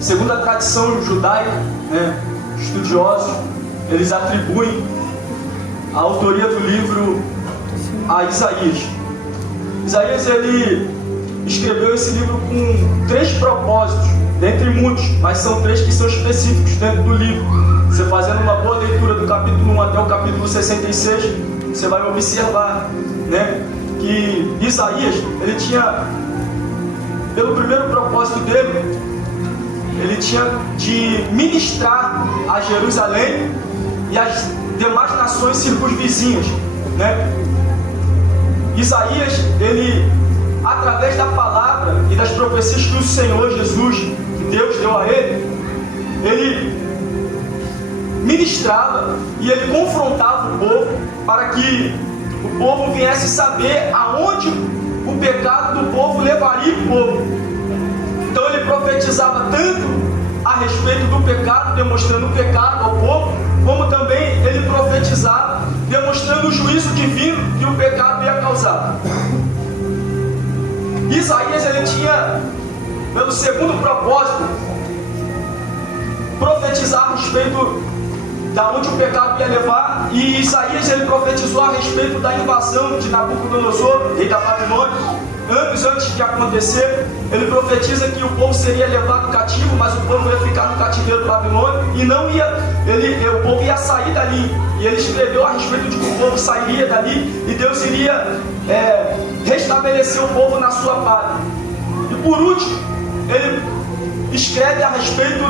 segundo a tradição judaica, estudiosos, eles atribuem a autoria do livro a Isaías. Isaías, ele escreveu esse livro com 3 propósitos, dentre muitos, mas são 3 que são específicos dentro do livro. Você fazendo uma boa leitura do capítulo 1 até o capítulo 66, você vai observar, que Isaías, ele tinha, pelo primeiro propósito dele, ele tinha de ministrar a Jerusalém e as demais nações circunvizinhas, Isaías, ele, através da palavra e das profecias que o Senhor Jesus, que Deus deu a ele ministrava e ele confrontava o povo para que o povo viesse saber aonde o pecado do povo levaria o povo. Então ele profetizava tanto a respeito do pecado, demonstrando o pecado ao povo, como também ele profetizava, demonstrando o juízo divino que o pecado ia causar. Isaías, ele tinha, pelo segundo propósito, profetizar a respeito da onde o pecado ia levar, e Isaías, ele profetizou a respeito da invasão de Nabucodonosor, rei da Babilônia, anos antes de acontecer. Ele profetiza que o povo seria levado cativo, mas o povo ia ficar no cativeiro babilônico e não ia, o povo ia sair dali. E ele escreveu a respeito de que o povo sairia dali e Deus iria restabelecer o povo na sua pátria. E por último, ele escreve a respeito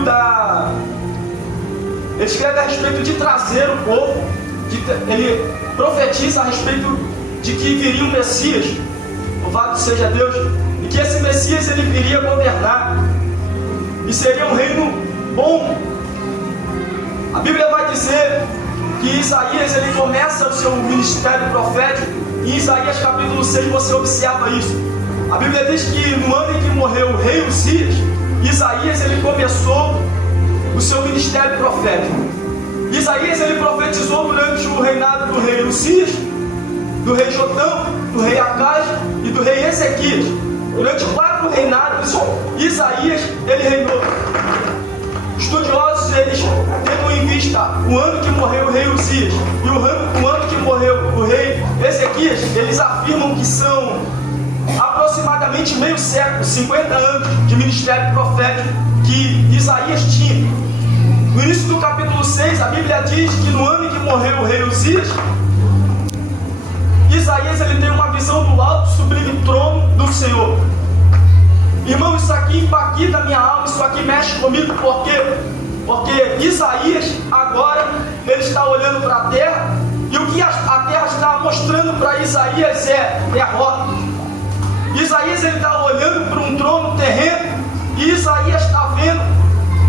de trazer o povo, ele profetiza a respeito de que viria um Messias, louvado seja Deus, e que esse Messias, ele viria governar, e seria um reino bom. A Bíblia vai dizer que Isaías, ele começa o seu ministério profético, e em Isaías capítulo 6 você observa isso. A Bíblia diz que no ano em que morreu o rei Uzias, Isaías, ele começou o seu ministério profético. Isaías, ele profetizou durante o reinado do rei Uzias, do rei Jotão, do rei Acaz e do rei Ezequias. Durante 4 reinados, Isaías, ele reinou. Estudiosos, eles tendo em vista o ano que morreu o rei Uzias e o ano que morreu o rei Ezequias, eles afirmam que são aproximadamente meio século, 50 anos de ministério profético que Isaías tinha. No início do capítulo 6, a Bíblia diz que no ano em que morreu o rei Uzias, Isaías, ele tem uma visão do alto sublime trono do Senhor. Irmão, isso aqui impacta a minha alma, isso aqui mexe comigo, porque Isaías agora, ele está olhando para a terra, e o que a terra está mostrando para Isaías é derrota. Isaías, ele está olhando para um trono terreno, e Isaías está vendo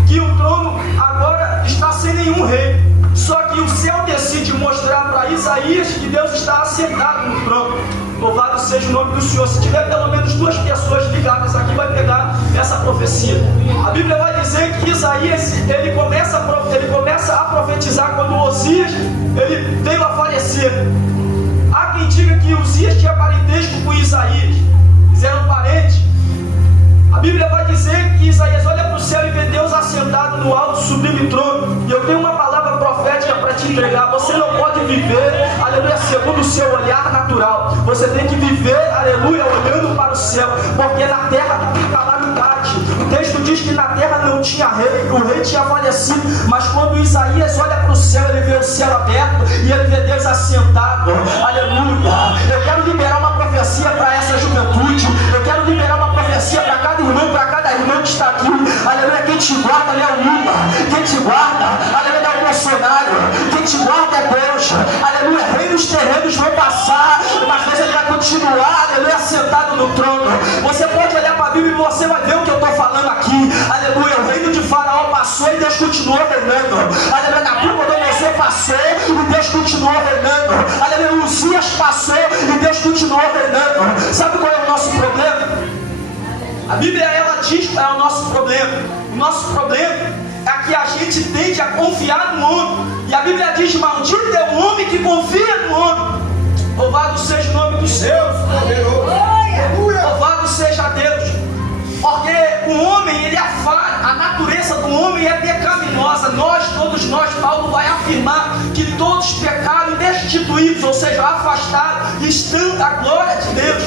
que o trono agora está sem nenhum rei. Só que o céu decide mostrar para Isaías que Deus está assentado no trono. Louvado seja o nome do Senhor. Se tiver pelo menos 2 pessoas ligadas aqui, vai pegar essa profecia. A Bíblia vai dizer que Isaías, ele começa a profetizar quando Uzias, ele veio a falecer. Há quem diga que Uzias tinha parentesco com Isaías, eram parentes. A Bíblia vai dizer que Isaías olha para o céu e vê Deus assentado no alto sublime trono. E eu tenho uma palavra profética para te entregar. Você não pode viver, aleluia, segundo o seu olhar natural. Você tem que viver, aleluia, olhando para o céu, porque na terra tem calamidade. O texto diz que na terra não tinha rei, o rei tinha falecido, mas quando Isaías olha para o céu, ele vê o céu aberto e ele vê Deus assentado. Aleluia. Eu quero liberar uma profecia para essa juventude. Eu quero liberar uma profecia para cada irmão, para cada irmã que está aqui. Aleluia. Quem te guarda é o Lula. Quem te guarda, aleluia, é o Bolsonaro. Quem te guarda é Deus. Aleluia. Reinos terrenos vão passar, mas Deus, ele vai continuar, aleluia, sentado no trono. Você pode olhar para a Bíblia e você vai ver o que eu estou falando aqui. Aleluia. O reino de Faraó passou e Deus continuou reinando. Aleluia. Nabucodonosor passou e Deus continuou reinando. Aleluia. Uzias passou e Deus continuou reinando. Sabe qual é o nosso problema? A Bíblia, ela diz qual é o nosso problema. O nosso problema é que a gente tende a confiar no homem. E a Bíblia diz: maldito é o homem que confia no homem. Louvado seja o nome do Senhor. Louvado seja Deus. Porque o homem homem, ele é falho, a natureza do homem é pecaminosa. Todos nós, Paulo vai afirmar que todos pecaram e destituídos, ou seja, afastados, estão da glória de Deus.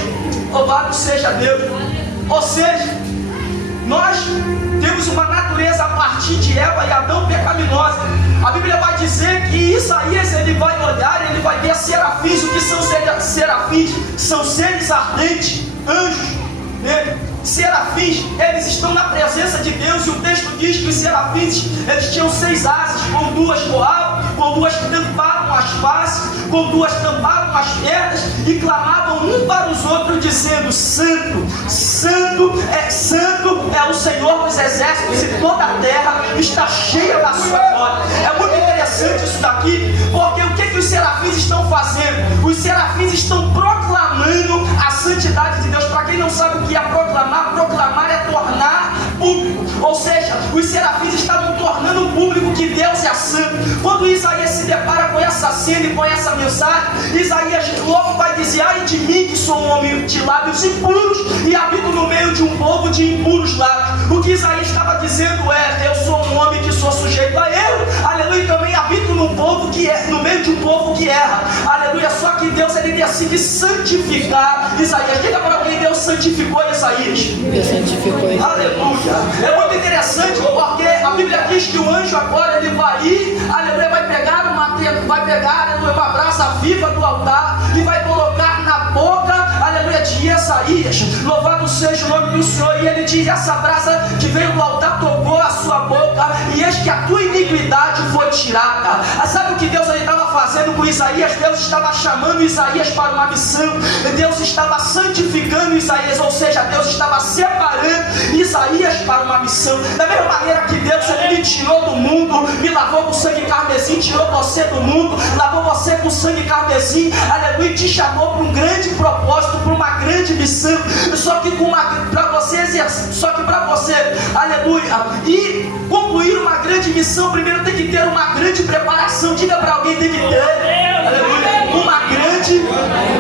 Louvado seja Deus. Ou seja, nós temos uma natureza a partir de Eva e Adão pecaminosa. A Bíblia vai dizer que Isaías, ele vai olhar, ele vai ver serafins. O que são serafins? São seres ardentes, anjos, né? Serafins, eles estão na presença de Deus, e o texto diz que os serafins, eles tinham 6 asas, com 2 voavam, com 2 tampavam as faces, com 2 tampavam as pernas, e clamavam um para os outros, dizendo: Santo, Santo é o Senhor dos exércitos, e toda a terra está cheia da sua glória. É muito interessante isso daqui, porque o que os serafins estão fazendo? Os serafins estão proclamando a santidade de Deus. Para quem não sabe o que é proclamar é tornar público. Ou seja, os serafins estavam tornando público que Deus é santo. Quando Isaías se depara com essa cena e com essa mensagem, Isaías logo vai dizer: ai de mim, que sou um homem de lábios impuros e habito no meio de um povo de impuros lábios. O que Isaías estava dizendo é: eu sou um homem que sou sujeito a erro, aleluia, e também habito no meio de um povo que erra, aleluia. Só que Deus, ele decide santificar Isaías. Diga para alguém: Deus santificou Isaías. Deus santificou Isaías. Aleluia. É muito interessante, porque a Bíblia diz que o anjo agora, ele vai ir, aleluia, vai pegar aleluia, uma brasa viva do altar e vai colocar na boca, aleluia, de Isaías. Louvado seja o nome do Senhor. E ele diz: essa brasa que veio do altar tocou a sua boca, e eis que a tua iniquidade foi tirada. Sabe o que Deus estava fazendo com Isaías? Deus estava chamando Isaías para uma missão. Deus estava santificando Isaías, ou seja, Deus estava separando Isaías para uma missão. Da mesma maneira que Deus, ele me tirou do mundo, me lavou com sangue carmesim, tirou você do mundo, lavou você com sangue carmesim, aleluia, e te chamou para um grande propósito, para uma grande missão. Só que para você, aleluia, e concluir uma grande missão, primeiro tem que ter uma grande preparação. Diga para alguém: tem que ter, aleluia, uma grande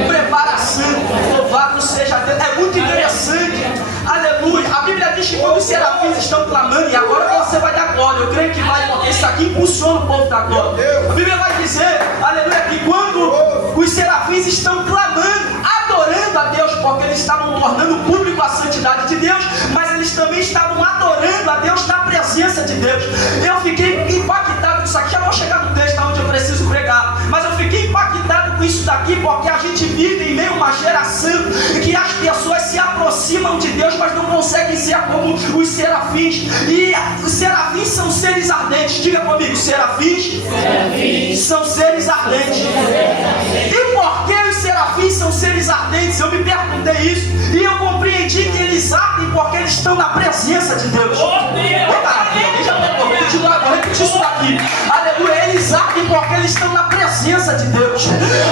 preparação. Louvado seja Deus. É muito interessante, aleluia. A Bíblia diz que quando os serafins estão clamando, e agora você vai dar glória, eu creio que vai, porque isso aqui impulsiona o povo da glória. A Bíblia vai dizer, aleluia, que quando os serafins estão clamando, adorando a Deus, porque eles estavam tornando público a santidade de Deus, mas eles também estavam adorando a Deus na presença de Deus. Eu fiquei impactado com isso aqui. Já vou chegar no texto onde eu preciso pregar, mas eu fiquei impactado com isso daqui, porque a gente vive em meio a uma geração que as pessoas se aproximam de Deus, mas não conseguem ser como os serafins. E os serafins são seres ardentes. Diga comigo: serafins são seres ardentes. E por que os serafins são seres ardentes? Eu me perguntei isso, e eu compreendi que eles ardem porque eles estão na presença de Deus. Vou repetir isso daqui. Aleluia, eles ardem porque eles estão na presença de Deus.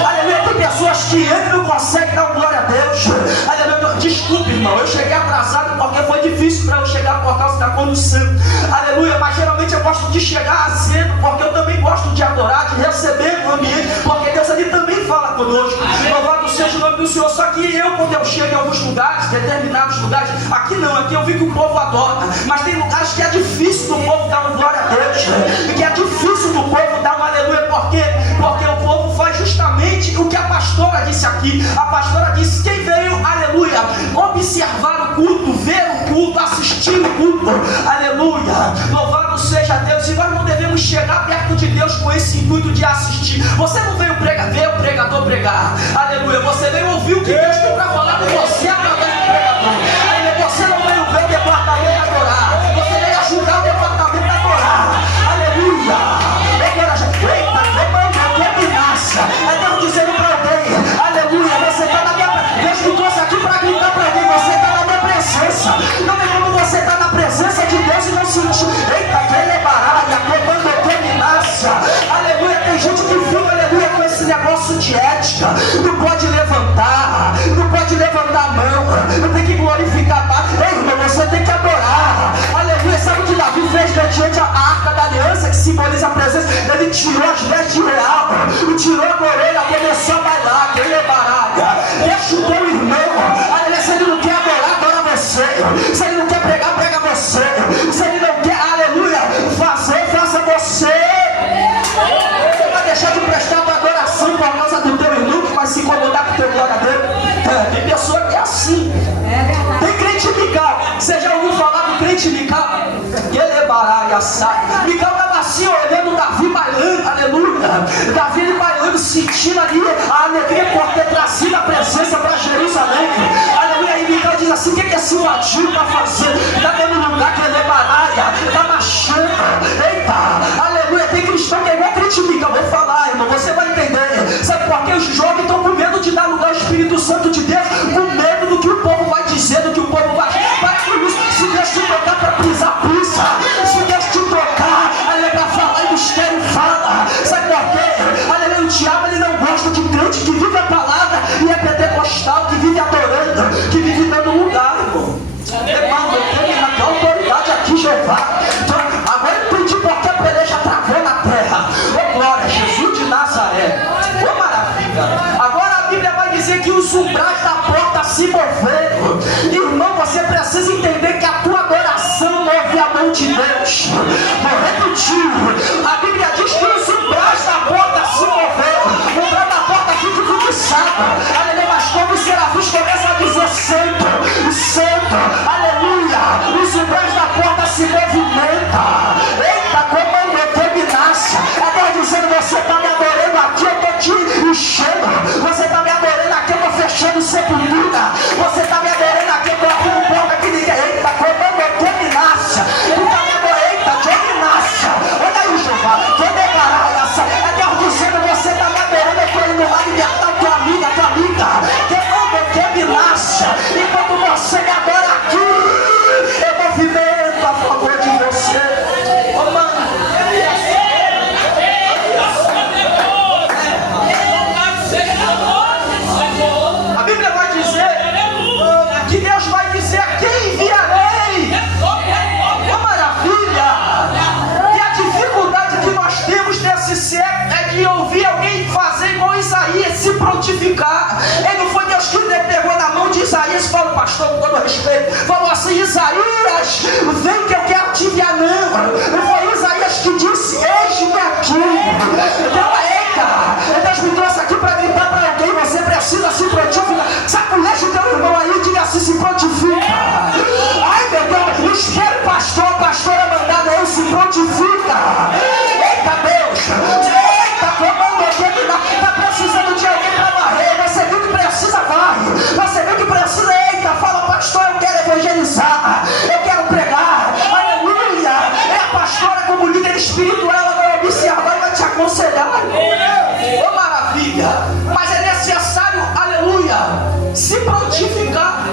Aleluia, tem pessoas que entram e não conseguem dar glória a Deus. Aleluia, desculpe, irmão, eu cheguei atrasado porque foi difícil para eu chegar por causa da condução. Aleluia, mas geralmente eu gosto de chegar cedo, porque eu também gosto de adorar, de receber o ambiente, porque Deus ali também fala conosco. Louvado seja o nome do Senhor. Só que eu, quando eu chego em alguns lugares, determinados lugares, aqui não, aqui eu vi que o povo adora, mas tem lugares que é difícil do povo dar uma glória a Deus, e que é difícil do povo dar uma aleluia. Por quê? Porque o povo faz justamente o que a pastora disse aqui. A pastora disse: quem veio, aleluia, observar o culto, ver o culto, assistir o culto, aleluia, louvado seja Deus. E nós não devemos chegar perto de Deus com esse intuito de assistir. Você não veio ver o pregador pregar, aleluia, você veio ouvir o que Deus tem para falar com você através do pregador. Você não veio ver o departamento adorar, você veio ajudar o departamento a adorar, aleluia. É Deus dizendo para alguém, aleluia, você está na minha presença. Deus me trouxe aqui para gritar para alguém: você está na minha presença. Não tem como você estar na presença de Deus e não sentir. Eita, que ele baralha, comando dominaça. Aleluia, tem gente que fica, aleluia, com esse negócio de ética. Não pode levantar a mão, não tem que glorificar. Ei, irmão, você tem que adorar. Aleluia, sabe o que Davi fez mediante a arca da aliança, que simboliza a presença? Ele tirou as vestes de real, tirou a orelha, começou a bailar, que ele é baralha. Deixa o teu irmão, aleluia, se ele não quer adorar, adora você. Se ele não quer pregar, prega você. Mical estava assim, olhando Davi bailando, aleluia. Davi ele bailando, sentindo ali a alegria por ter trazido a presença para Jerusalém, aleluia. E Mical diz assim: o que esse vadio está fazendo? Está dando lugar que ele é baraia, está marchando, eita, aleluia. Tem cristão que é igual critica, vou falar, irmão, você vai entender. Sabe por quê? Os jovens estão com medo de dar lugar ao Espírito Santo de Deus, com medo do que o povo vai dizer, do que o povo vai. Para com isso, se Deus te tocar para pisar, pisa. Se Deus te tocar, aleluia, para falar e mistério, fala. Sabe por quê? Aleluia, o diabo ele não gosta de crente que vive a palavra e é pentecostal, que vive adorando, que vive dando lugar, irmão. Que autoridade aqui, Jeová. Então, agora eu entendi porque a peleja travou na terra. Ô glória, Jesus de Nazaré. Ô maravilha. Agora a Bíblia vai dizer que os umbrais da porta se moveram. Irmão, você precisa entender que a tua adoração move a mão de Deus. Vou repetir. A Bíblia diz que os umbrais da porta se moveram. O umbral da porta fica fixado. Aleluia. Mas como os serafins começam a dizer santo, santo, aleluia. Os umbrais da porta se movimentam. Eita, como eu terminasse. Agora dizendo: você está me adorando aqui, eu estou te enchendo. Você está me adorando aqui, eu estou fechando sepultura. Você está me adorando aqui, eu estou abrindo porta que ninguém. Eita, como eu terminasse. Tu está me adorando, eita, terminasse. Olha aí, Jeová, toda essa. É Deus dizendo: você está me adorando, eu estou indo lá libertar tua amiga, tua amiga. Como eu terminasse. Enquanto você me adora aqui, eu movimento a favor de você. Oh, mano. A Bíblia vai dizer que Deus vai dizer: quem enviarei? Oh, maravilha. E a dificuldade que nós temos nesse século é de ouvir alguém fazer igual Isaías, se prontificar. Ele não foi Deus que pegou na mão de Isaías e falou: pastor, com todo respeito, falou assim: Isaías, vem que eu quero te enviar. Não foi Isaías que disse: eis-me aqui. Então, eita, Deus me trouxe aqui para gritar para alguém: você precisa se prontificar. Saculeja o teu irmão aí e diga assim: se prontifica. Ai, meu Deus, espere, pastor, pastora mandada aí, se prontifica. Eita, Deus, eita, como eu está precisando de alguém para varrer. Você viu que precisa, vai. Você viu que precisa, eita, fala: pastor, eu quero evangelizar, eu quero pregar, aleluia. É a pastora, como líder espiritual, ela vai observar e vai te aconselhar. Oh, maravilha. Mas é necessário, aleluia, se prontificar.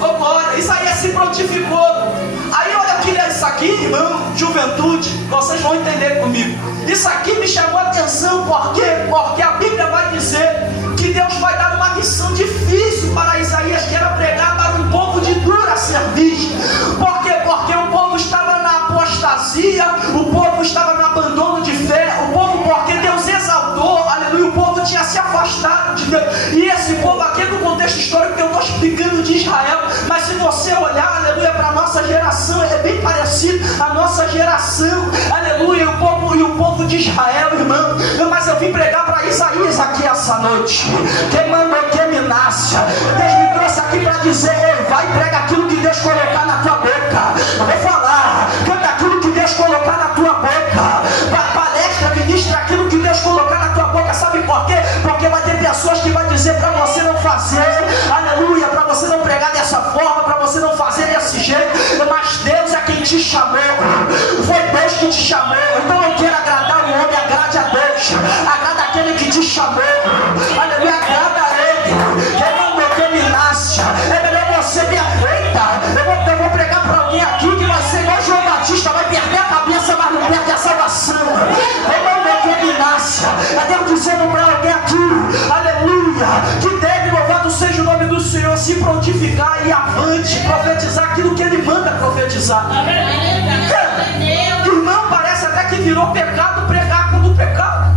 Oh, glória. Isaías se prontificou. Aí olha que é isso aqui, irmão, juventude, vocês vão entender comigo. Isso aqui me chamou a atenção, por quê? Porque a Bíblia vai dizer que Deus vai dar uma missão difícil para Isaías, que era pregar para um povo de dura serviço. Por quê? Porque o povo estava na apostasia, o povo estava no abandono de fé, o povo, porque Deus exaltou, aleluia, o povo tinha se afastado de Deus. E esse povo aqui, no contexto histórico que eu estou explicando de Israel, mas se você olhar, aleluia, para a nossa geração, é bem parecido a nossa geração, aleluia, e o povo de Israel, irmão. Mas eu vim pregar para Isaías aqui essa noite. Quem mandou que me nasce? Deus me trouxe aqui para dizer: ei, vai e prega aquilo que Deus colocar na tua boca. Eu vou falar, canta aquilo que Deus colocar na tua boca. Palestra, ministra aquilo que Deus colocar na tua boca. Sabe por quê? Porque vai ter pessoas que vai dizer para você não fazer, aleluia, para você não pregar dessa forma, para você não fazer desse jeito. Mas Deus é quem te chamou. Foi Deus que te chamou. Então eu quero agradar o homem, agrade a Deus. Agrada aquele que te chamou. Aleluia, agrada a Ele. Quem mandou que me nasce? É melhor você ver. Eita, eu vou pregar para alguém aqui que vai ser igual João Batista, vai perder a cabeça, mas não perde a salvação. Quem mandou que me nasce? É Deus dizendo para alguém aqui, aleluia, que deve, louvado seja o nome do Senhor, se prontificar e avante, profetizar aquilo que Ele manda profetizar. Irmão, parece até que virou pecado pregar como pecado.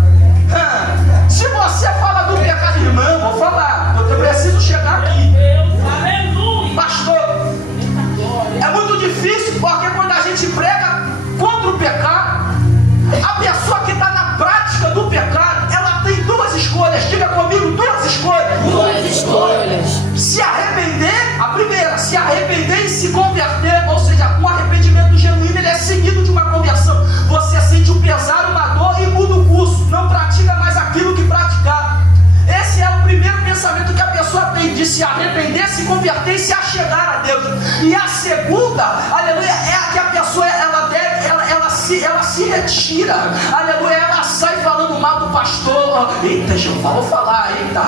Se você fala do pecado, irmão, vou falar, eu preciso chegar aqui. Pastor, é muito difícil, porque quando a gente prega contra o pecado, a pessoa que está na prática do pecado, ela tem duas escolhas. Diga comigo, duas escolhas. Duas escolhas. Se arrepender, a primeira, se arrepender e se converter, ou seja, um arrependimento genuíno, ele é seguido de se arrepender, se converter e se achegar a Deus. E a segunda, aleluia, é a que a pessoa ela se retira, aleluia, ela sai falando mal do pastor, eita Jeová, vou falar, eita,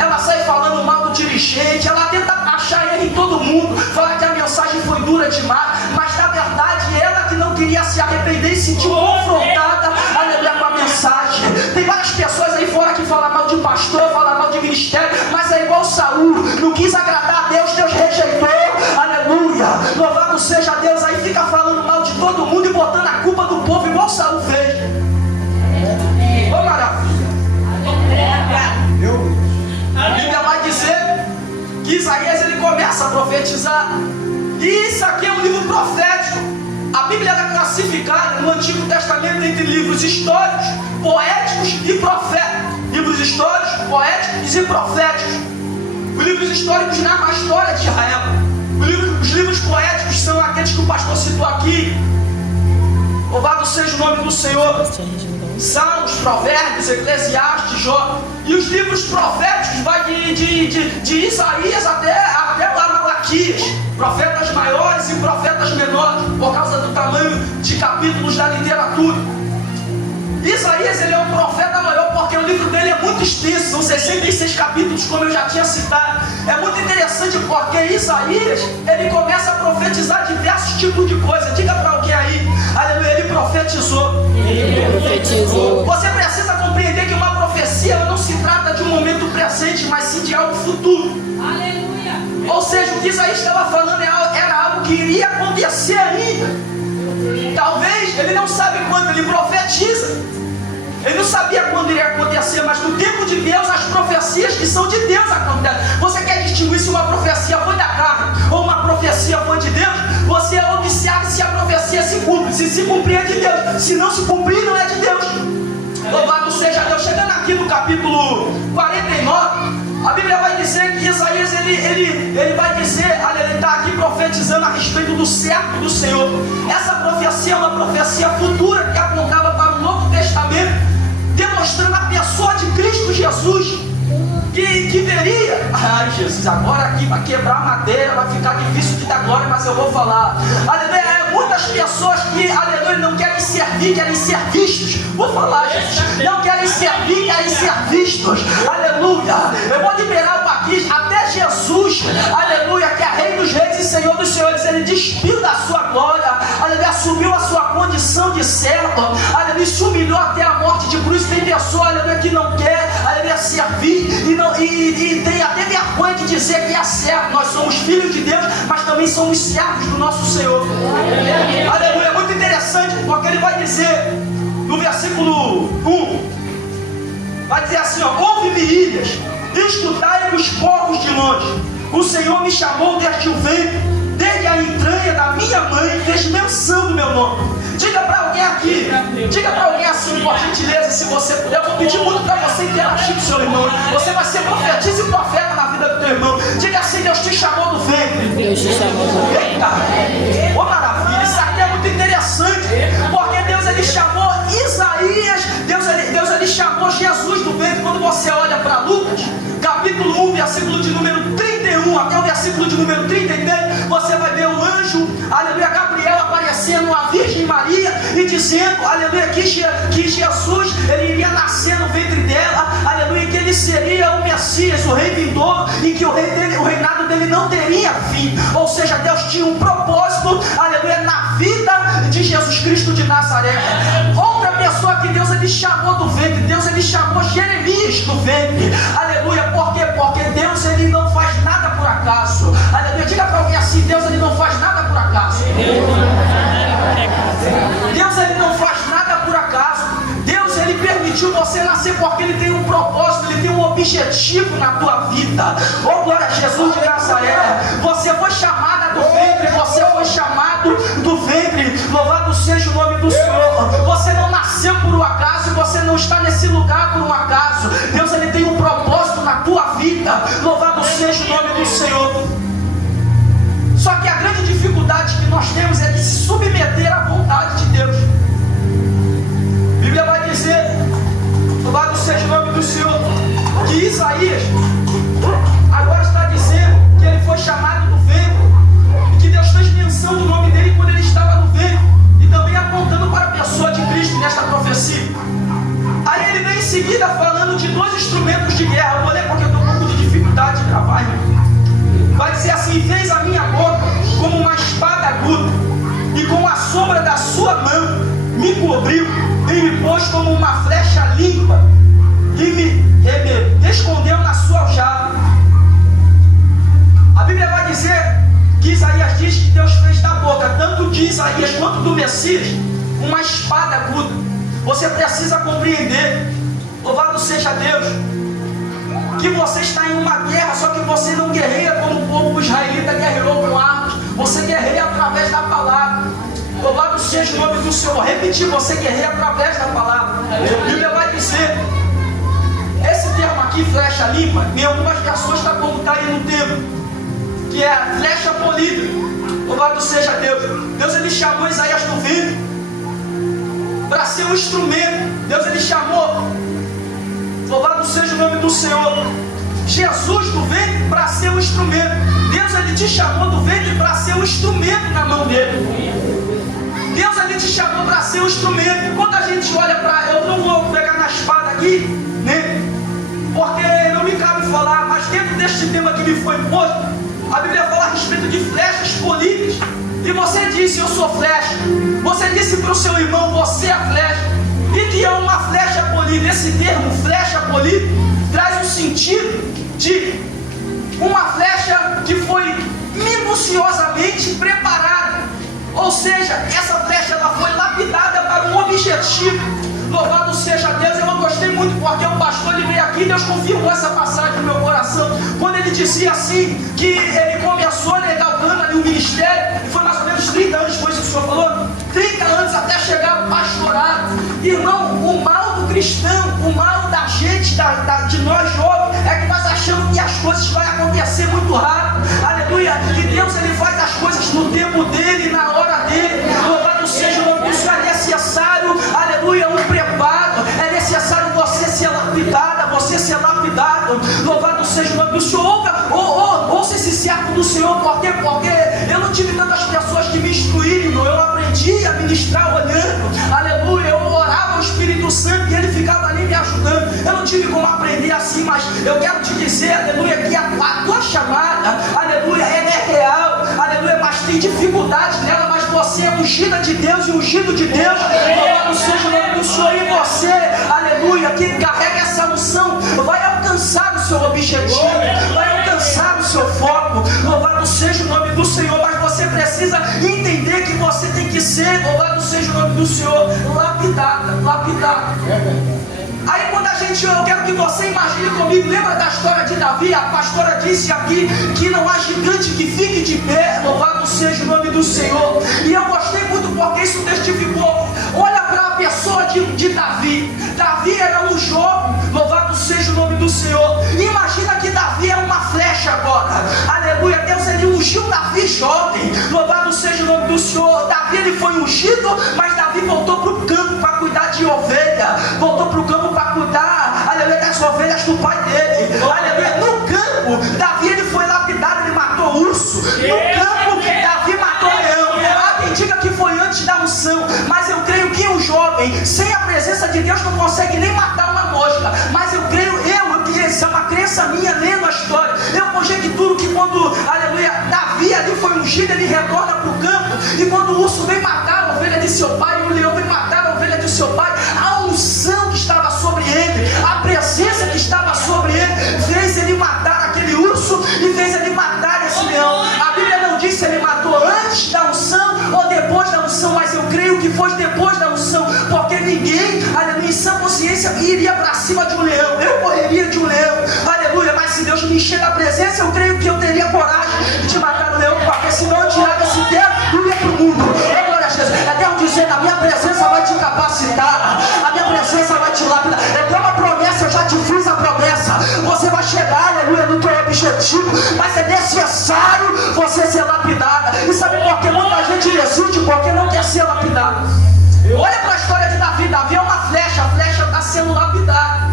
ela sai falando mal do dirigente, ela tenta achar erro em todo mundo, falar que a mensagem foi dura demais, mas na verdade ela que não queria se arrepender e se sentiu confrontada, aleluia, com a mensagem. Tem várias pessoas aí fora que falam mal de pastor, falam mal de ministério, mas é igual Saul, não quis agradar a Deus, Deus rejeitou, aleluia, louvado seja Deus, aí fica falando mal de todo mundo e botando a culpa do povo igual Saul fez. Ô maravilha. A Bíblia vai dizer que Isaías ele começa a profetizar, e isso aqui é um livro profético. A Bíblia era classificada no Antigo Testamento entre livros históricos, poéticos e proféticos. Livros históricos, poéticos e proféticos. Os livros históricos narram a história de Israel. Os livros poéticos são aqueles que o pastor citou aqui. Louvado seja o nome do Senhor. Salmos, Provérbios, Eclesiastes, Jó. E os livros proféticos vai de Isaías até Malaquias. Profetas maiores e profetas menores, por causa do tamanho de capítulos da literatura. Isaías ele é um profeta maior porque o livro dele é muito extenso, são 66 capítulos, como eu já tinha citado. É muito interessante porque Isaías ele começa a profetizar diversos tipos de coisas. Diga para alguém aí, aleluia, ele profetizou. Você precisa compreender que uma profecia ela não se trata de um momento presente, mas sim de algo futuro. Aleluia. Ou seja, o que Isaías estava falando era algo que iria acontecer ainda. Talvez ele não sabe quando, ele profetiza. Ele não sabia quando iria acontecer, mas no tempo de Deus as profecias que são de Deus acontecem. Você quer distinguir se uma profecia foi da carne ou uma profecia foi de Deus? Você observa se a profecia se cumpre. Se cumprir é de Deus, se não se cumprir não é de Deus. Louvado seja Deus. Chegando aqui no capítulo 49, a Bíblia vai dizer que Isaías ele vai dizer, ele está aqui profetizando a respeito do servo do Senhor. Essa profecia é uma profecia futura que apontava para o Novo Testamento, demonstrando a pessoa de Cristo Jesus, que veria. Ai Jesus, agora aqui vai quebrar a madeira, vai ficar difícil de dar glória, mas eu vou falar. Aleluia. Muitas pessoas que, aleluia, não querem servir, querem ser vistos. Vou falar, Jesus. Não querem servir, querem ser vistos. Aleluia. Eu vou liberar o batismo. Até Jesus, aleluia, que é Rei dos Reis e Senhor dos Senhores, ele despiu da sua glória, aleluia, assumiu a sua condição de servo, aleluia, se humilhou até a morte de cruz. Tem pessoa, aleluia, que não quer, aleluia, servir e tem até vergonha de dizer que é servo. Nós somos filhos de Deus, mas também somos servos do nosso Senhor. Aleluia, é muito interessante porque ele vai dizer no versículo 1, vai dizer assim, ó: ouve-me, ilhas, escutai os povos de longe, o Senhor me chamou desde o ventre, desde a entranha da minha mãe fez menção do meu nome. Diga para alguém aqui, diga para alguém assim, por gentileza, se você puder. Eu vou pedir muito para você interagir com o seu irmão. Você vai ser profetisa e profeta na vida do teu irmão. Diga assim: Deus te chamou do ventre. Deus te chamou do ventre. Eita, ô maravilha, isso aqui é muito interessante, porque Deus ele chamou Isaías, Deus ele chamou Jesus do ventre. Quando você olha para Lucas, capítulo 1, versículo de número 31 até o versículo de número 33, você vai ver o anjo, aleluia, Gabriel aparecendo a Virgem Maria e dizendo, aleluia, que Jesus ele iria nascer no ventre dela, aleluia, que ele seria o Messias, o rei vindouro, e que o reinado dele não teria fim. Ou seja, Deus tinha um propósito, aleluia, na vida de Jesus Cristo de Nazaré. Outra pessoa que Deus ele chamou do ventre, Deus ele chamou Jeremias do ventre, aleluia. Por quê? Porque Deus ele não faz nada por acaso. Aleluia. Diga para alguém assim: Deus ele não faz nada por acaso. Deus ele não faz nada por acaso. Deus ele permitiu você nascer porque ele tem um propósito, ele tem um objetivo na tua vida. Oh glória a Jesus de Nazaré. Você foi chamada do ventre, você foi chamado do ventre. Louvado seja o nome do Senhor. Você não nasceu por um acaso, você não está nesse lugar por um acaso. Deus ele tem um propósito na tua vida. Louvado seja o nome do Senhor. Só que a grande dificuldade que nós temos é de se submeter à vontade de Deus. A Bíblia vai dizer, louvado seja o nome do Senhor, que Isaías agora está dizendo sombra da sua mão me cobriu e me pôs como uma flecha limpa e me escondeu na sua aljava. A Bíblia vai dizer que Isaías diz que Deus fez da boca, tanto de Isaías quanto do Messias, uma espada aguda. Você precisa compreender, louvado seja Deus, que você está em uma guerra, só que você não guerreia como o povo israelita guerreou com armas. Você guerreia através da palavra. Louvado seja o nome do Senhor. Repetir, você guerreia através da palavra. A Bíblia vai dizer, esse termo aqui, flecha limpa, em algumas versões está como está aí no termo, que é a flecha polida. Louvado seja Deus. Deus ele chamou Isaías do ventre para ser um instrumento. Deus ele chamou, louvado seja o nome do Senhor, Jesus do ventre para ser um instrumento. Deus ele te chamou do ventre para ser um instrumento na mão dele. Deus ele te chamou para ser um instrumento. Quando a gente olha para, eu não vou pegar na espada aqui, né? Porque não me cabe falar, mas dentro deste tema que me foi posto, a Bíblia fala a respeito de flechas polidas. E você disse, eu sou flecha. Você disse para o seu irmão, você é flecha. E que é uma flecha polida. Esse termo, flecha polida, traz o sentido de uma flecha que foi minuciosamente preparada. Ou seja, essa flecha ela foi lapidada para um objetivo. Louvado seja Deus. Eu não gostei muito porque o pastor ele veio aqui e Deus confirmou essa passagem no meu coração, quando ele dizia assim, que ele começou a galgando ali o ministério, e foi mais ou menos 30 anos, foi isso que o senhor falou? 30 anos até chegar ao pastorado. Irmão, o mal do cristão, o mal da gente, de nós jovens, é que nós achamos que as coisas vão acontecer muito rápido. Aleluia. Que Deus ele faz as coisas no tempo dele, na hora dele. Louvado seja o nome do Senhor. É necessário, aleluia, um preparo. É necessário você ser lapidada, você ser lapidado. Louvado seja o nome do Senhor. Ouça esse servo do Senhor. Por quê? Porque eu não tive tantas pessoas que me instruíram, irmão. Eu aprendi a ministrar olhando. Aleluia. Eu orava ao Espírito Santo e ele ficava ali me ajudando. Eu não tive como aprender assim, mas eu quero te dizer, aleluia, que a tua chamada, aleluia, ela é real, aleluia, mas tem dificuldades nela, mas você é ungida de Deus e ungido de Deus. Louvado seja o nome do Senhor. E você, aleluia, que carrega essa unção, vai alcançar o seu objetivo, vai alcançar o seu foco. Louvado seja o nome do Senhor. Mas você precisa entender que você tem que ser, louvado seja o nome do Senhor, lapidada. Aí quando eu quero que você imagine comigo, lembra da história de Davi? A pastora disse aqui que não há gigante que fique de pé. Louvado seja o nome do Senhor. E eu gostei muito porque isso testificou. Olha para a pessoa de Davi. Davi era um jovem, louvado seja o nome do Senhor. Imagina que Davi é uma flecha agora. Aleluia. Deus ele ungiu Davi jovem. Louvado seja o nome do Senhor. Davi ele foi ungido, mas Davi voltou para o campo para cuidar de ovelha. Voltou para o campo para cuidar, aleluia, das ovelhas do pai dele. Aleluia. No campo, Davi ele foi lapidado, ele matou urso. No campo, Davi matou leão. Há quem diga que foi antes da unção, mas eu creio que um jovem sem a presença de Deus não consegue nem matar uma mosca. Mas eu creio, isso é uma crença minha lendo a história. Eu conjecturo que quando, aleluia, Davi ali foi ungido, ele retorna para o campo, e quando o urso vem matar a ovelha de seu pai, e o leão vem matar a ovelha de seu pai, a unção que estava sobre ele, a presença que estava sobre ele, fez ele matar aquele urso e fez ele matar esse leão. A Bíblia não diz se ele matou antes da unção ou depois da unção, mas eu creio que foi depois da unção, porque ninguém, aleluia, em sã consciência iria para cima de um leão. Eu correria de um leão, aleluia, mas se Deus me encher da presença, eu creio que eu teria coragem de matar o leão, porque senão eu tirava esse dedo e ia para o mundo. É glória a Jesus. É Deus dizendo, a minha presença vai te capacitar, a minha presença vai te lapidar. Eu tenho uma promessa, eu já te fiz a promessa. Você vai chegar, aleluia, no teu objetivo, mas é necessário você ser lapidada. E sabe por que muita gente resiste? Porque não quer ser lapidada. Olha para a história de Davi. Davi é uma flecha, a flecha está sendo lapidada.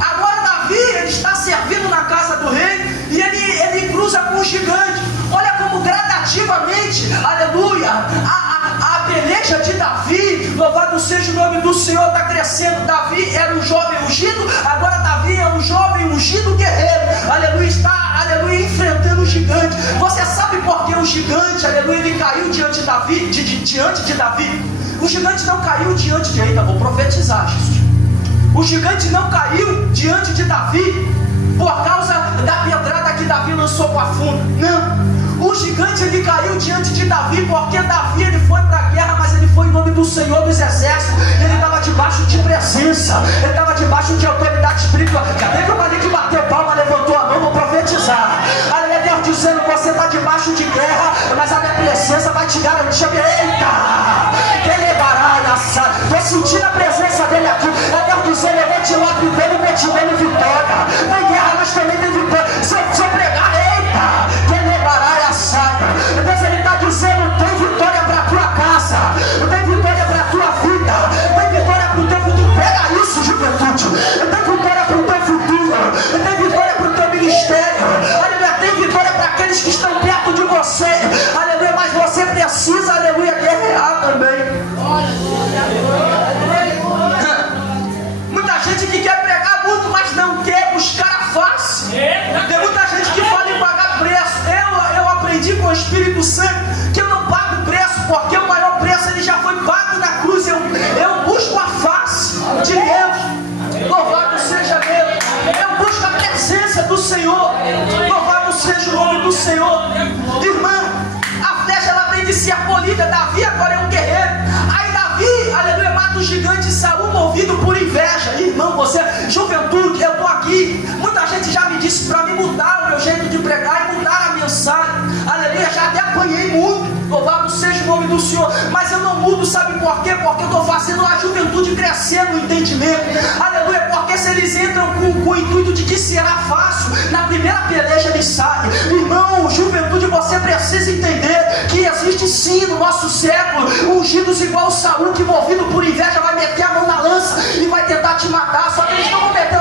Agora Davi, ele está servindo na casa do rei e ele cruza com um gigante. Olha como gradativamente, aleluia, a peleja de Davi Louvado seja o nome do Senhor, está crescendo. Davi era um jovem ungido, agora Davi é um jovem ungido guerreiro. Aleluia, está, aleluia, enfrentando o gigante. Você sabe por que o gigante, aleluia, ele caiu diante de Davi? Diante de Davi. O gigante não caiu diante de... Eita, vou profetizar, Jesus. O gigante não caiu diante de Davi por causa da pedrada que Davi lançou com a funda. Não. O gigante ele caiu diante de Davi porque Davi ele foi para a guerra, mas ele foi em nome do Senhor dos Exércitos. Ele estava debaixo de presença, ele estava debaixo de autoridade espiritual. Cadê que eu falei que bateu palma, levantou a mão, vou profetizar. Aleluia, Deus dizendo que você está debaixo de guerra, mas a minha presença vai te garantir. Eita! Estou sentindo a presença dele aqui. É Deus dizendo, eu vou te lapidando, vou te dando vitória. Tem guerra, mas também tem vitória. Se eu pregar, eita, que levará a saia. Deus ele está dizendo, tem vitória para a tua casa, tem vitória para a tua vida, tem vitória para o teu futuro. Pega isso, juventude. Tem vitória para o teu futuro, tem vitória para o teu ministério. Aleluia, tem vitória para aqueles que estão perto de você. Aleluia, mas você precisa, aleluia, guerrear também. Muita gente que quer pregar muito, mas não quer buscar a face. Tem muita gente que fala em pagar preço. Eu aprendi com o Espírito Santo que eu não pago preço, porque o maior preço ele já foi pago na cruz. Eu busco a face de Deus. Louvado seja Deus. Eu busco a presença do Senhor. Louvado seja o nome do Senhor. Irmã, a flecha ela tem de ser abolida. Davi agora é um guerreiro. Aí Davi, aleluia, mata o gigante Saul movido por inveja. Irmão, você, juventude, eu estou aqui. Muita gente já me disse para mim mudar o meu jeito de pregar e mudar a mensagem. Aleluia, já até apanhei muito. Louvado seja o nome do Senhor. Mas eu não mudo, sabe por quê? Porque eu estou fazendo a juventude crescer no entendimento. Aleluia, porque se eles entram com o intuito de que será fácil, na primeira peleja eles saem. Irmão, juventude, você precisa entender que existe sim no nosso século ungidos igual Saul, que movido por inveja vai meter a mão na lança e vai tentar te matar. Só que eles não vão meter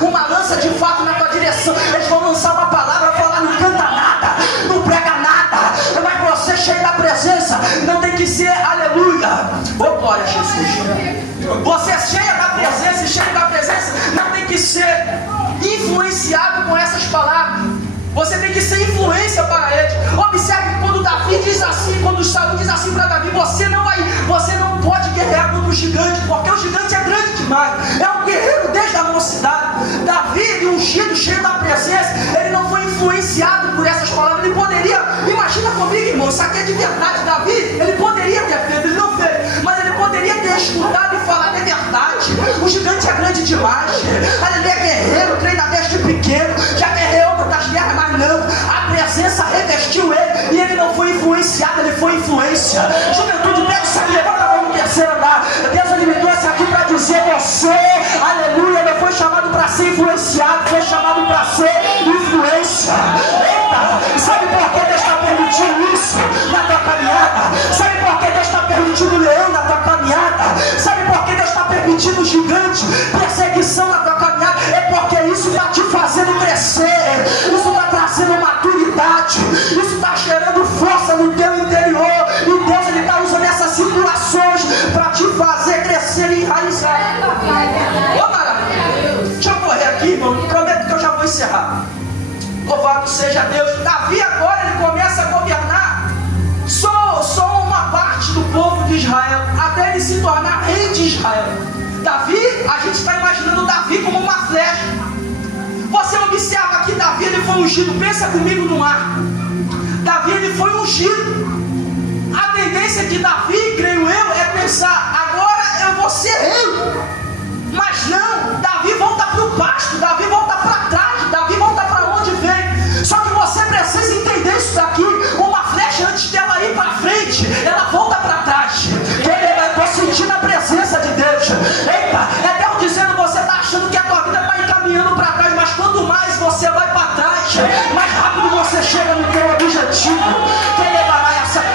uma lança de fato na tua direção. Eles vão lançar uma palavra, falar, não canta nada, não prega nada, mas você cheio da presença, não tem que ser, aleluia, oh glória a Jesus. Você é cheia da presença e cheio da presença, não tem que ser influenciado com essas palavras. Você tem que ser influência para eles. Observe quando Davi diz assim, quando Saul diz assim para Davi, você não pode guerrear contra o gigante, porque o gigante é grande demais. É um guerreiro desde a mocidade. Davi, ungido, cheio da presença, ele não foi influenciado por essas palavras. Ele poderia, imagina comigo, irmão, isso aqui é de verdade. Davi, ele poderia ter feito, ele não fez, mas ele poderia ter escutado e falado, é verdade, o gigante é grande demais. Ele é guerreiro, treina desde pequeno, já guerreou das guerras, mas não, a presença revestiu ele e ele não foi influenciado, ele foi influência. Juventude, pega isso aqui, levanta a mão no terceiro andar. Deus ele me trouxe aqui para dizer, você, aleluia, não foi chamado para ser influenciado, foi chamado para ser influência. Eita, sabe por que Deus está permitindo isso na tua caminhada? Sabe por que Deus está permitindo o leão na tua caminhada? Sabe por que Deus está permitindo o gigante, perseguição na tua caminhada? É porque isso está te fazendo crescer, isso está trazendo maturidade, isso está gerando força no teu interior, e Deus ele está usando essas situações para te fazer crescer e enraizar. Ô maravilha, deixa eu correr aqui, irmão, prometo que eu já vou encerrar. Louvado seja Deus. Davi agora ele começa a governar só uma parte do povo de Israel, até ele se tornar rei de Israel. Davi, a gente está imaginando Davi como uma flecha. Você observa que Davi ele foi ungido. Pensa comigo no mar. Davi ele foi ungido. A tendência de Davi, creio eu, é pensar, agora eu vou ser rei. Mas não, Davi volta para o pasto, Davi volta para trás, Davi volta para onde veio. Só que você precisa entender isso daqui. Uma flecha, antes dela ir para frente, ela volta para trás. Eu estou sentindo a presença de Deus. Eita, é Deus dizendo, você está achando que a tua vida está encaminhando para trás, mas quanto mais você vai para trás, mais rápido você chega no teu objetivo.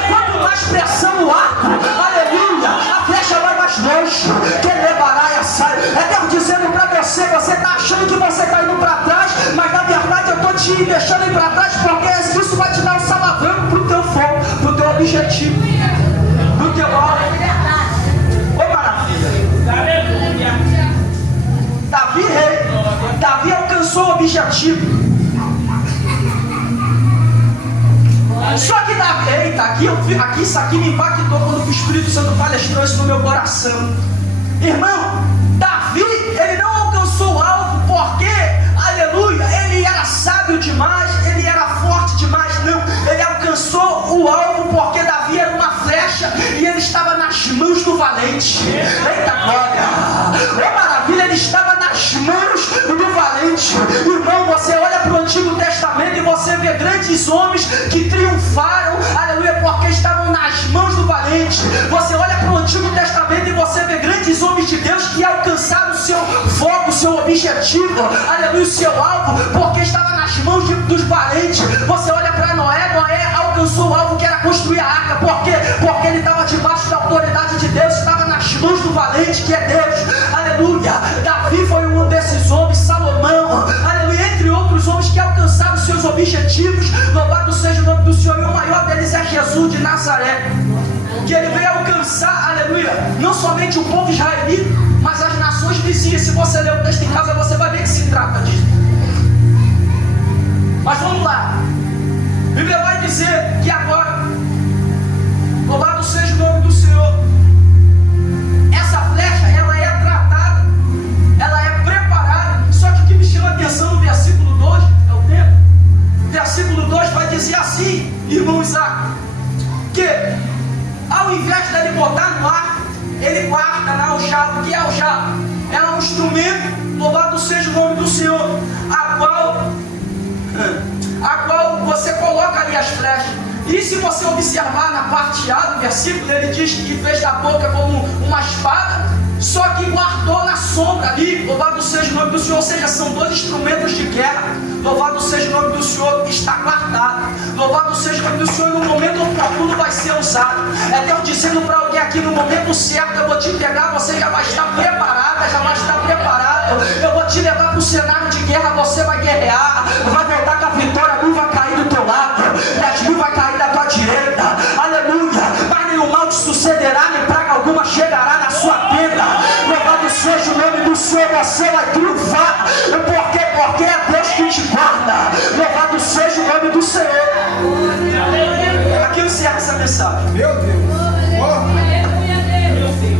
Quanto mais pressão no arco, aleluia, a flecha vai mais longe. É Deus dizendo para você, você está achando que você está indo para trás, mas na verdade eu estou te deixando ir para trás, porque isso vai te dar um salavanco para o teu foco, para o teu objetivo, para o teu alvo. Ô ti. Só que Davi, eita, isso aqui me impactou quando o Espírito Santo palestrou isso no meu coração. Irmão, Davi, ele não alcançou o alvo porque, aleluia, ele era sábio demais, ele era forte demais. Não, ele alcançou o alvo porque Davi era uma flecha e ele estava nas mãos do valente. Eita glória! É maravilha, ele estava nas mãos do valente. Irmão, você olha para o Antigo Testamento e você vê grandes homens que triunfaram, aleluia, porque estavam nas mãos do valente. Você olha para o Antigo Testamento e você vê grandes homens de Deus que alcançaram o seu foco, o seu objetivo, aleluia, o seu alvo, porque estava nas mãos dos valentes. Você olha para Noé alcançou o alvo que era construir a arca. Por quê? Porque ele estava debaixo da autoridade de Deus, estava nas mãos do valente que é Deus, aleluia. Davi foi um desses homens, Salomão, aleluia, entre outros homens que alcançaram seus objetivos. Louvado seja o nome do Senhor, e o maior deles é Jesus de Nazaré, que ele veio alcançar, aleluia, não somente o povo israelita, mas as nações vizinhas. Se você ler o texto em casa, você vai ver que se trata disso. Mas vamos lá, a Bíblia vai dizer que agora, louvado seja o nome do Senhor, essa flecha, ela é tratada, ela é preparada. Só que o que me chama a atenção no versículo 2, é o tempo, versículo 2 vai dizer assim, irmão Isaac, que ao invés dele botar no ar, ele guarda na aljava. O que é aljava? É um instrumento, louvado seja o nome do Senhor, a qual você coloca ali as flechas. E se você observar na parte A do versículo, ele diz que fez da boca como uma espada, só que guardou na sombra ali. Louvado seja o nome do Senhor. Ou seja, são dois instrumentos de guerra. Louvado seja o nome do Senhor, está guardado. Louvado seja o nome do Senhor, e no momento oportuno vai ser usado. É Deus dizendo para alguém aqui: no momento certo eu vou te pegar, você já vai estar preparada, já vai estar preparado. Eu vou te levar para o cenário de guerra, você vai guerrear, vai voltar com a vitória, a mil vai cair do teu lado, 10.000 vai cair da tua direita, aleluia. Mas nenhum mal te sucederá, nem praga alguma chegará na sua tenda. Louvado seja o nome do Senhor, você vai triunfar. Porque é Deus que te guarda. Louvado seja o nome do Senhor. Aqui eu encerro essa mensagem. Meu Deus.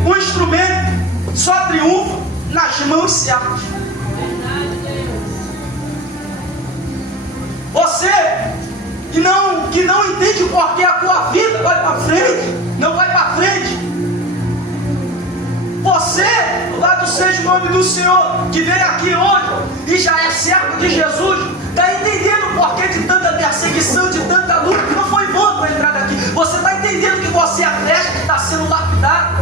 O instrumento só triunfa nas mãos certas. Você que não entende porque a tua vida vai para frente, não vai para frente. Você, louvado seja o nome do Senhor, que veio aqui hoje e já é servo de Jesus, está entendendo o porquê de tanta perseguição, de tanta luta, que não foi bom para entrar aqui. Você está entendendo que você é a flecha que está sendo lapidada.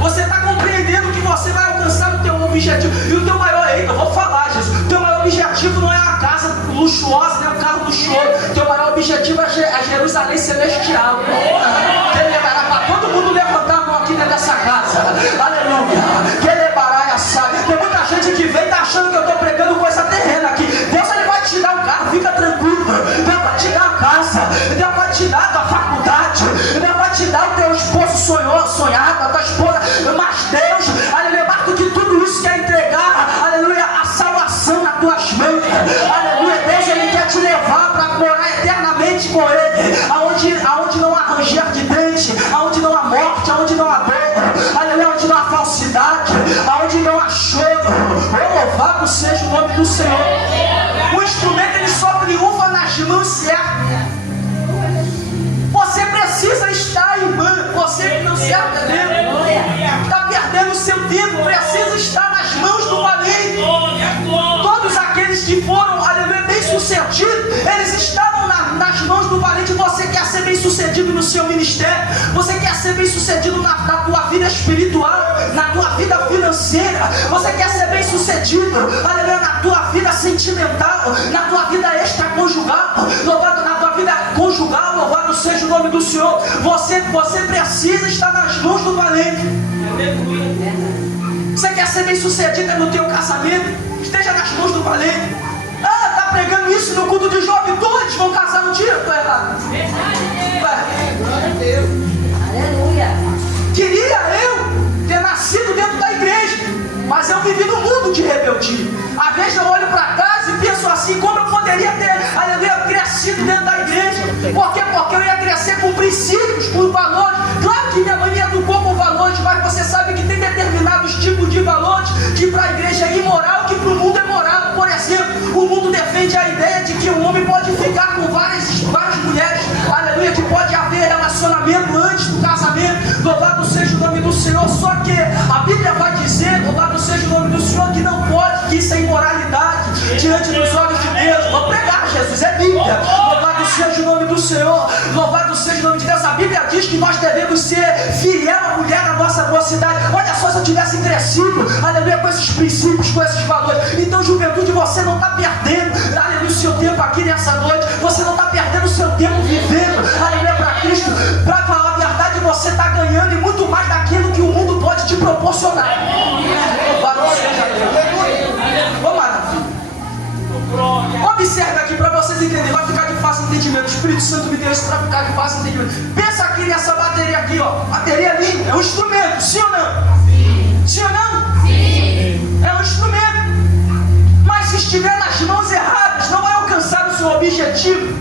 Você está compreendendo que você vai alcançar o teu objetivo. E o teu maior, eu vou falar, Jesus, o teu maior objetivo não é a casa luxuosa, nem o carro luxuoso. O teu maior objetivo é a Jerusalém celestial. Era para todo mundo levantar a mão aqui dentro dessa casa. Aleluia. Tem muita gente que vem e está achando que eu estou pregando coisa terrena aqui. Deus, ele vai te dar um carro, fica tranquilo. Deus vai te dar a casa, Deus vai te dar a tua faculdade, Deus vai te dar o teu esposo sonhado, a tua esposa. Mas Deus, aleluia, mais do que tudo isso, quer entregar, aleluia, a salvação nas tuas mãos. Aleluia, Deus, ele quer te levar para morar eternamente com ele, aonde não há ranger de dente, aonde não há morte, aonde não há dor, aleluia, aonde não há falsidade, aonde não há choro. Louvado seja o nome do Senhor. O instrumento, ele só triunfa nas mãos certas. Você precisa estar, irmã, você que não serve a Deus, está perdendo o seu tempo, precisa estar nas mãos do valente. Todos aqueles que foram, aleluia, bem sucedidos, eles estavam nas mãos do valente. Você quer ser bem sucedido no seu ministério, você quer ser bem sucedido na tua vida espiritual, na tua vida financeira, você quer ser bem sucedido, aleluia, na tua vida sentimental, na tua vida extraconjugal, louvado, na tua vida conjugal, louvado seja o nome do Senhor. Você precisa estar nas mãos do valente. Você quer ser bem sucedida no teu casamento? Esteja nas mãos do valente. Está pregando isso no culto de jovem, todos vão casar um dia? Estou errado. Glória a Deus. Aleluia. Queria eu ter nascido dentro da igreja, mas eu vivi no mundo de rebeldia. Às vezes eu olho para trás e penso assim: como Senhor, só que a Bíblia vai dizer, louvado seja o nome do Senhor, que não pode, que isso é imoralidade diante dos olhos de Deus. Vou pregar, Jesus, é Bíblia. Louvado seja o nome do Senhor, louvado seja o nome de Deus. A Bíblia diz que nós devemos ser fiel à mulher da nossa mocidade. Olha só, se eu tivesse crescido, aleluia, com esses princípios, com esses valores. Então, juventude, você não está perdendo, aleluia, o seu tempo aqui nessa noite. Você não está perdendo o seu tempo vivendo, aleluia, para Cristo. Para falar a verdade, você está ganhando e muito mais daquilo que o mundo pode te proporcionar. Louvado seja Deus. Ô, maravilha. Observe aqui para vocês entenderem, vai ficar de fácil entendimento. O Espírito Santo me deu isso para ficar de fácil entendimento. Pensa aqui nessa bateria aqui, ó. Bateria linda, é um instrumento, sim ou não? Sim. Sim ou não? Sim. É um instrumento. Mas se estiver nas mãos erradas, não vai alcançar o seu objetivo.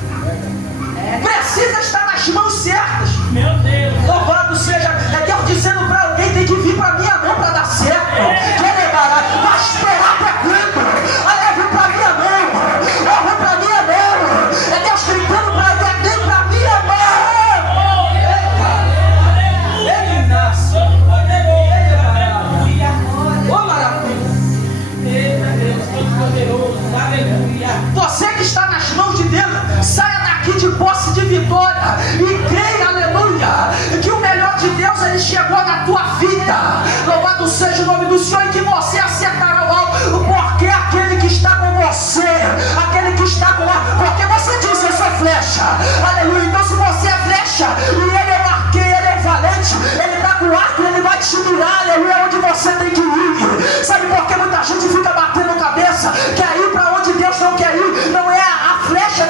Precisa estar nas mãos certas. Meu Deus. Louvado seja. É Deus dizendo para alguém: tem que vir para minha mão para dar certo. Quer parar? Vai esperar até quando? Olha, vem para minha mão. Ó, vem para minha mão. É Deus gritando para alguém: vem para minha mão. Ele nasce. Ô, maravilha. Você que está nas mãos de Deus, saia daqui de posse de vitória e creia, aleluia, que o melhor de Deus ele chegou na tua vida. Louvado seja o nome do Senhor, e que você acertará o alvo, porque aquele que está com você, aquele que está com porque você diz: eu sou flecha, aleluia. Então, se você é flecha e ele é o arqueiro, ele é valente, ele está com o arco, ele vai te mirar, aleluia, onde você tem que ir. Sabe por que muita gente fica batendo cabeça, quer ir para onde Deus não quer ir? Não é a flecha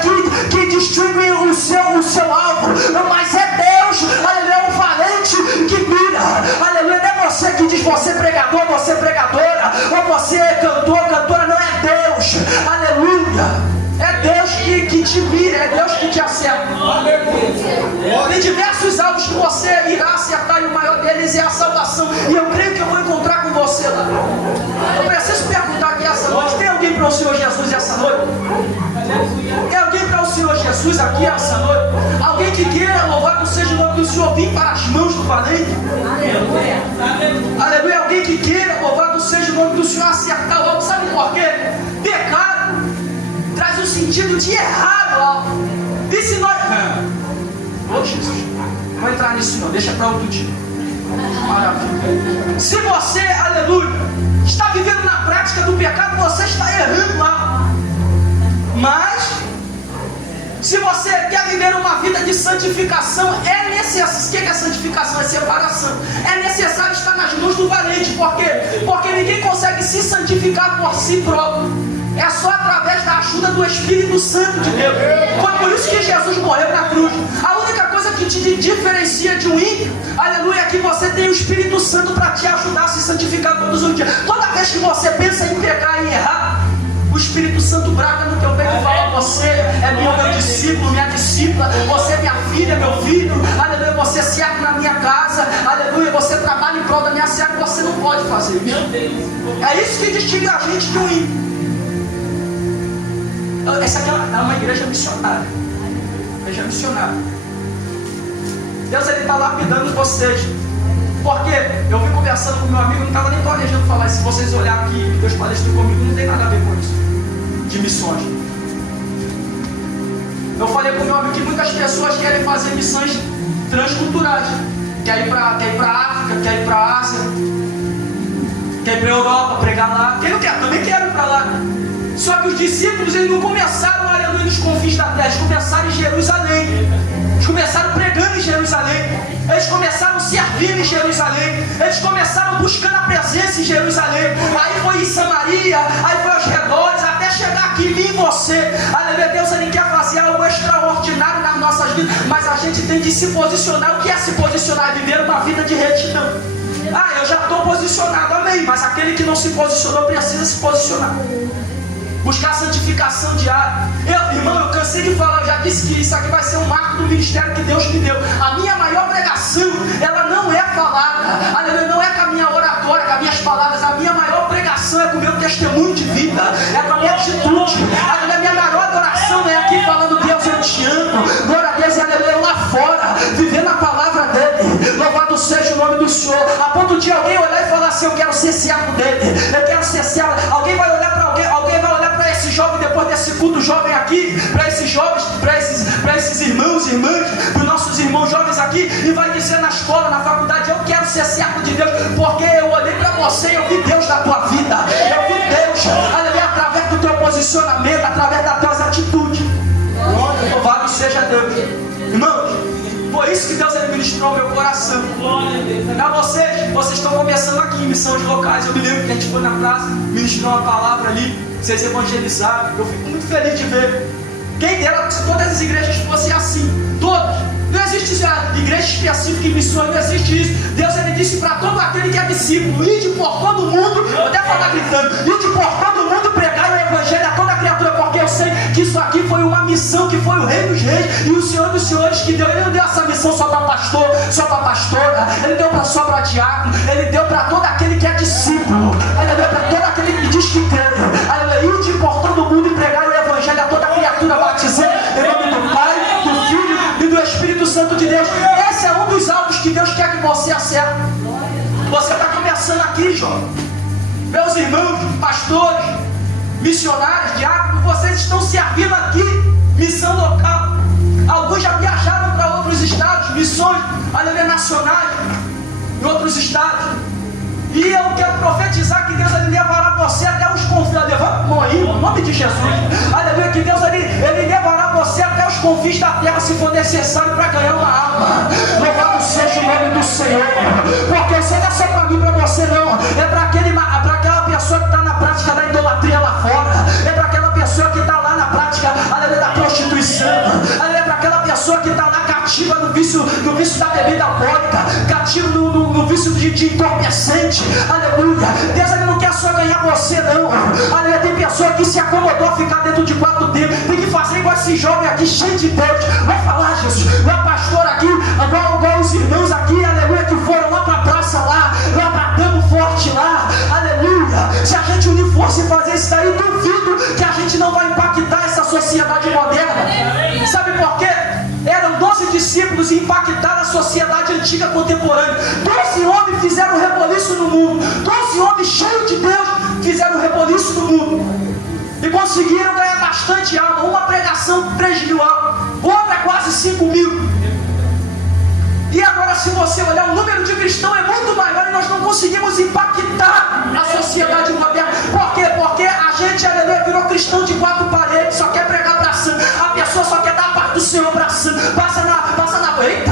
que destrui o seu alvo, mas é Deus, aleluia, é um valente que mira, aleluia. Não é você que diz: você é pregador, você é pregadora, ou você é cantor, cantora. Não é Deus, aleluia. É Deus que te mira, é Deus que te acerta. Tem diversos alvos que você irá acertar, e o maior deles é a salvação. E eu creio que eu vou encontrar com você lá. Eu preciso perguntar aqui essa noite: tem alguém para o Senhor Jesus essa noite? Tem alguém para o Senhor Jesus aqui essa noite? Alguém que queira, louvado seja o nome do Senhor, vir para as mãos do valente? Aleluia. Alguém que queira, louvado seja o nome do Senhor, acertar o alvo. Sabe por quê? Pecado traz o sentido de errado. E se nós... Ô, Jesus, não vou entrar nisso não, deixa para outro dia. Maravilha. Se você, aleluia, está vivendo na prática do pecado, você está errando lá. Mas se você quer viver uma vida de santificação, é necessário. O que é santificação? É separação. É necessário estar nas mãos do valente. Por quê? Porque ninguém consegue se santificar por si próprio. É só através da ajuda do Espírito Santo de Deus. Foi por isso que Jesus morreu na cruz. A única coisa que te diferencia de um ímpio, aleluia, é que você tem o Espírito Santo para te ajudar a se santificar todos os dias. Toda vez que você pensa em pecar e errar, o Espírito Santo braga no teu peito e fala: você é meu discípulo, minha discípula, você é minha filha, meu filho, aleluia, você serve na minha casa, aleluia, você trabalha em prol da minha serva, você não pode fazer isso. É isso que distingue a gente de um ímpio. Essa aqui é uma igreja missionária. Igreja missionária. Deus ele está lapidando vocês. Porque eu vim conversando com meu amigo, não estava nem planejando falar. Se vocês olharem aqui, Deus palestrou comigo, não tem nada a ver com isso. De missões. Eu falei com meu amigo que muitas pessoas querem fazer missões transculturais. Quer ir para África, quer ir para a Ásia, quer ir para a Europa, pregar lá. Quem não quer? Também quero ir para lá. Só que os discípulos eles não começaram, aleluia, nos confins da terra, eles começaram em Jerusalém. Eles começaram pregando em Jerusalém. Eles começaram servindo em Jerusalém. Eles começaram buscando a presença em Jerusalém. Aí foi em Samaria, aí foi aos redores, até chegar aqui em mim e você. Aleluia, Deus ele quer fazer algo extraordinário nas nossas vidas, mas a gente tem de se posicionar. O que é se posicionar? É viver uma vida de retidão. Eu já estou posicionado, amém. Mas aquele que não se posicionou precisa se posicionar. Buscar santificação diária. Irmão, eu cansei de falar, eu já disse que isso aqui vai ser um marco do ministério que Deus me deu. A minha maior pregação, ela não é falada, aleluia, não é com a minha oratória, com as minhas palavras. A minha maior pregação é com o meu testemunho de vida, é com a minha atitude. A minha maior adoração é aqui falando: Deus, eu te amo. Glória a Deus, aleluia, lá fora, vivendo a palavra dele. Louvado seja o nome do Senhor, a ponto de alguém olhar e falar assim: eu quero ser servo dele, eu quero ser servo. Alguém vai olhar para alguém vai olhar para esse jovem depois desse culto jovem aqui, para esses jovens, para esses irmãos e irmãs, para os nossos irmãos jovens aqui, e vai dizer na escola, na faculdade: eu quero ser servo de Deus, porque eu olhei para você e eu vi Deus na tua vida, eu vi Deus, aleluia, através do teu posicionamento, através das tuas atitudes. Louvado seja Deus. Irmãos, foi isso que Deus ministrou ao meu coração. A vocês estão começando aqui em missões locais. Eu me lembro que a gente foi na praça, ministrou uma palavra ali, vocês evangelizaram. Eu fico muito feliz de ver. Quem dera se todas as igrejas fossem assim, todas. Não existe isso, igreja específica em missões, não existe isso. Deus, ele disse para todo aquele que é discípulo: ide por todo mundo, vou até falar gritando, ide por todo mundo pregar o evangelho a toda criatura, porque eu sei que isso aqui foi uma missão, que foi o Rei dos Reis e o Senhor dos Senhores que deu. Ele não deu essa missão só para pastor, só para pastora, ele deu só para diácono, ele deu para todo aquele que é discípulo, ele deu para todo aquele que diz que crê. Ide por todo mundo e pregar o evangelho a toda criatura, batizando em nome do Pai, do Filho e do Espírito Santo de Deus. Esse é um dos alvos que Deus quer que você acerte. Você está começando aqui, jovem. Meus irmãos, pastores, missionários, diáconos, vocês estão servindo aqui, missão local. Alguns já viajaram para outros estados, missões, aleluia, nacionais, em outros estados. E eu quero profetizar que Deus, ele levará você até os confins. Levanta a mão aí, em nome de Jesus. Aleluia, que Deus, ele levará você até os confins da terra, se for necessário, para ganhar uma alma. Louvado seja o nome do Senhor. Porque isso não é só para mim, para você não. É para aquela pessoa que está na prática da idolatria lá fora. É para aquela pessoa que está lá na prática, aleluia, da prostituição. Aleluia, para aquela pessoa que está lá cativa no vício da bebida alcoólica, cativa no vício de entorpecente. Aleluia. Deus, ele não quer só ganhar você, não. Aleluia. Tem pessoa que se acomodou a ficar dentro de quatro tempos. Tem que fazer igual esse jovem aqui, cheio de Deus. Vai falar, Jesus. Igual pastor aqui, igual os irmãos aqui, aleluia, que foram lá para a praça lá para Tamo Forte lá. Aleluia. Se a gente unir força e fazer isso daí, duvido que a gente não vai impactar essa sociedade moderna. Sabe por quê? Eram 12 discípulos e impactaram a sociedade antiga contemporânea. 12 homens fizeram reboliço no mundo. 12 homens cheios de Deus fizeram reboliço no mundo. E conseguiram ganhar bastante alma. Uma pregação, 3 mil almas. Outra, quase 5 mil. E agora, se você olhar, o número de cristãos é muito maior e nós não conseguimos impactar a sociedade moderna. Por quê? Porque a gente, aleluia, virou cristão de 4 paredes, só quer pregar abraçando. A pessoa só quer dar a parte do Senhor abraçando. Passa na. Eita!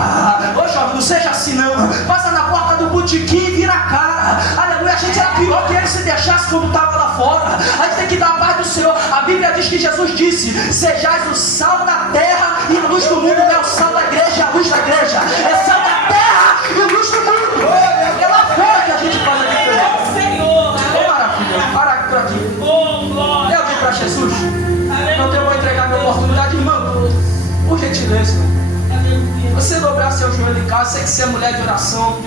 Ô jovem, não seja assim não. Passa na porta do botequim e vira a cara. Aleluia, a gente era pior que ele se deixasse quando estava lá fora. A gente tem que dar a paz do Senhor. A Bíblia diz que Jesus disse: sejais o sal da terra e a luz do mundo. Não é o sal da igreja, a luz da igreja. É sal da terra e a luz do mundo. É lá fora que a gente faz a diferença. Senhor, Ô maravilha, para por aqui. Eu digo para Jesus: não tenho, vou entregar minha oportunidade, irmão. Por gentileza, você dobrar seu joelho em casa, sei que você é mulher de oração,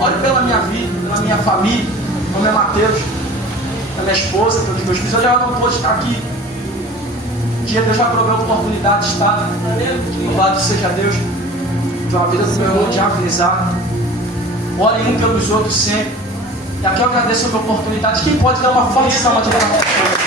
ore pela minha vida, pela minha família. Meu nome é Mateus, da minha esposa, pelos meus filhos. Eu já não pude estar aqui. Um dia Deus já proveu a oportunidade de estar. Louvado seja Deus. Pela vida do meu irmão diaconizado. Orem um pelos outros sempre. E aqui eu agradeço a oportunidade. Quem pode dar uma forte salva de palmas?